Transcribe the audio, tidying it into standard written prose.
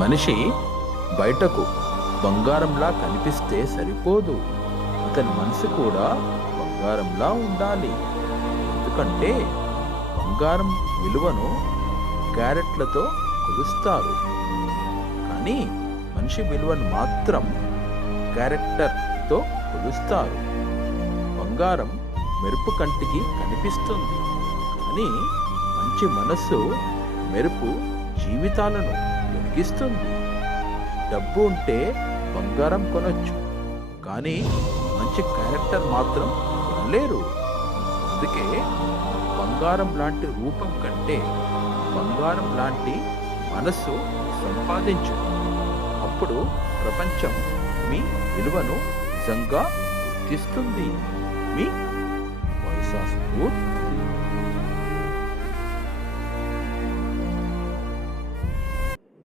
మనిషి బయటకు బంగారంలా కనిపిస్తే సరిపోదు, అతని మనసు కూడా బంగారంలా ఉండాలి. ఎందుకంటే బంగారం విలువను క్యారెట్లతో కొలుస్తారు, కానీ మనిషి విలువను మాత్రం క్యారెక్టర్తో కొలుస్తారు. బంగారం మెరుపు కంటికి కనిపిస్తుంది, కానీ మంచి మనస్సు మెరుపు జీవితాలను వెలిగిస్తుంది. డబ్బు ఉంటే బంగారం కొనొచ్చు, కానీ మంచి క్యారెక్టర్ మాత్రం కొనలేరు. అందుకే బంగారం లాంటి రూపం కంటే బంగారం లాంటి మనస్సు సంపాదించు. అప్పుడు ప్రపంచం మీ విలువను నిజంగా గుర్తిస్తుంది. మీ వాయిస్ ఆఫ్ గుడ్